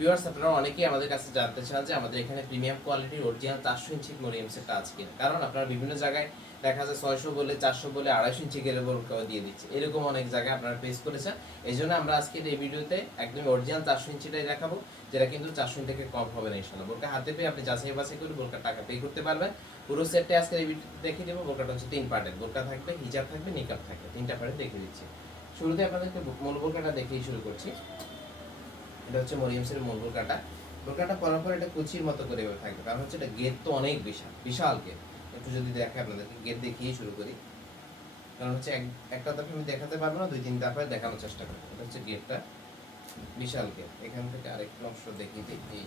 Viewers, আপনারা অনেকেই আমাদের কাছে জানতে চান যে আমাদের এখানে প্রিমিয়াম কোয়ালিটির অরিজিনাল 400 ইঞ্চি মরিয়ম সেটটা আছে কিনা। কারণ আপনারা বিভিন্ন জায়গায় দেখা যায় 600 বলে 400 বলে 250 ইঞ্চি গেলে বোরকাও দিয়ে দিচ্ছে, এরকম অনেক জায়গায় আপনারা ফেস করেছেন। এই জন্য আমরা আজকের এই ভিডিওতে একদম অরিজিনাল 400 ইঞ্চিটাই দেখাবো, যেটা কিন্তু 400 থেকে কম হবে না ইনশাআল্লাহ। বোরকা হাতে পেয়ে আপনি যাচাই বাছাই করে বোরকার টাকা পে করতে পারবেন। পুরো সেটটা আজকে এই ভিডিওতে দেখিয়ে দেবো। বোরকাটা হচ্ছে 3 পার্টের, বোরকা থাকবে, হিজাব থাকবে, নিকাব থাকবে, 3টা পার্টে দেখিয়ে দিচ্ছি। শুরুতে আপনাদেরকে মূল বোরকাটা দেখিয়ে শুরু করছি। এটা হচ্ছে মরিয়মসের মূল বোরকাটা। বোরকাটা পরার পর এটা কুচির মতো করে থাকবে, কারণ হচ্ছে এটা গেট তো অনেক বিশাল বিশাল গেট। একটু যদি দেখে আপনাদেরকে গেট দেখিয়ে শুরু করি, কারণ হচ্ছে একটা দফা আমি দেখাতে পারবো না, 2-3 দফায় দেখানোর চেষ্টা করবো। এটা হচ্ছে গেটটা, বিশাল গেট। এখান থেকে আরেকটু অংশ দেখিয়ে দিই, এই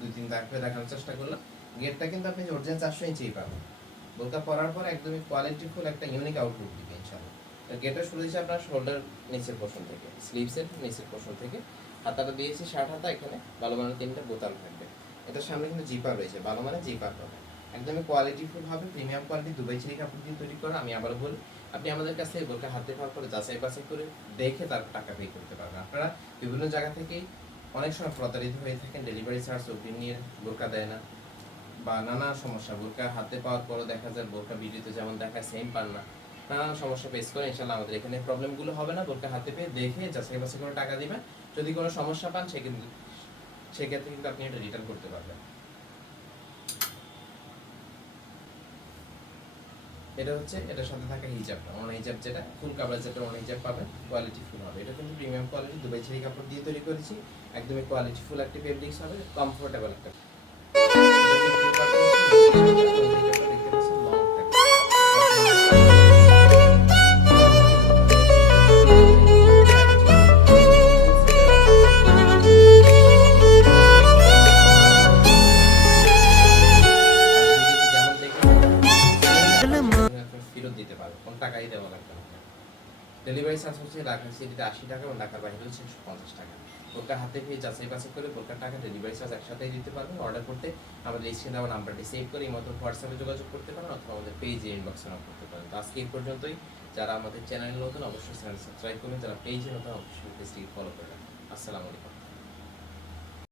2-3 দফায় দেখানোর চেষ্টা করলাম। গেটটা কিন্তু আপনি অরিজিনাল 400 ইঞ্চিই পাবেন। বোরকা পরার পর একদমই কোয়ালিটিফুল একটা ইউনিক আউটলুক দিবে ইনশাআল্লাহ। গেটটা শুরু হয়েছে আপনার শোল্ডার নিচের পোর্শন থেকে, স্লিভসের নিচের পোর্শন থেকে। হাতাটা দিয়েছি 60 হাতা, এখানে ভালো মানের 3টা বোতাম থাকবে। এটার সামনে কিন্তু জিপার রয়েছে, ভালো মানের জিপার পাবেন। একদমই কোয়ালিটিফুল হবে, প্রিমিয়াম কোয়ালিটি, দুবাই চেরি কাপড় দিয়ে তৈরি করা। আমি আবারও বলি, আপনি আমাদের কাছ থেকে বোরকা হাতে পাওয়ার পরে যাচাই বাছাই করে দেখে তার টাকা পে করতে পারবেন। আপনারা বিভিন্ন জায়গা থেকেই অনেক সময় প্রতারিত হয়ে থাকেন, ডেলিভারি চার্জ অগ্রিম নিয়ে বোরকা দেয় না, বা নানা সমস্যা। বোরকা হাতে পাওয়ার পরও দেখা যায় বোরকা ভিডিওতে যেমন দেখায় সেম পান না, নানান সমস্যা ফেস করে। ইনশাআল্লাহ আমাদের এখানে প্রবলেমগুলো হবে না। বোরকা হাতে পেয়ে দেখে যাচাই বাছাই করে টাকা দিবেন। যদি কোনো সমস্যা পান সেক্ষেত্রে কিন্তু আপনি এটা রিটার্ন করতে পারবেন। এটা হচ্ছে এটার সাথে থাকা হিজাবটা, অন হিজাব, যেটা ফুল কাভার, যেটা অন হিজাব পাবেন, কোয়ালিটি ফুল হবে। এটা কিন্তু প্রিমিয়াম কোয়ালিটি, দুবাই চেরি কাপড় দিয়ে তৈরি করেছি। একদমই কোয়ালিটি ফুল একটা ফেব্রিক্স হবে, কমফোর্টেবল একটা। ফেরত দিতে পারবে, কোনো টাকাই দেওয়া লাগবে না। ডেলিভারি চার্জ হচ্ছে ঢাকা সিটিতে 80 টাকা এবং ঢাকার বাইরে হচ্ছে 150 টাকা। বোরকা হাতে পেয়ে যাচাই বাছাই করে বোরকার টাকা, ডেলিভারি চার্জ একসাথেই দিতে পারবেন। অর্ডার করতে আমাদের স্ক্রিনে দেওয়া নাম্বারটি সেভ করে এই মতো হোয়াটসঅ্যাপে যোগাযোগ করতে পারেন, অথবা আমাদের পেজে ইনবক্সে নক করতে পারেন। তো আজকে এই পর্যন্তই। যারা আমাদের চ্যানেল নতুন অবশ্যই চ্যানেল সাবস্ক্রাইব করবেন, যারা পেজে নতুন অবশ্যই পেজটি ফলো করবেন। আসসালামু আলাইকুম।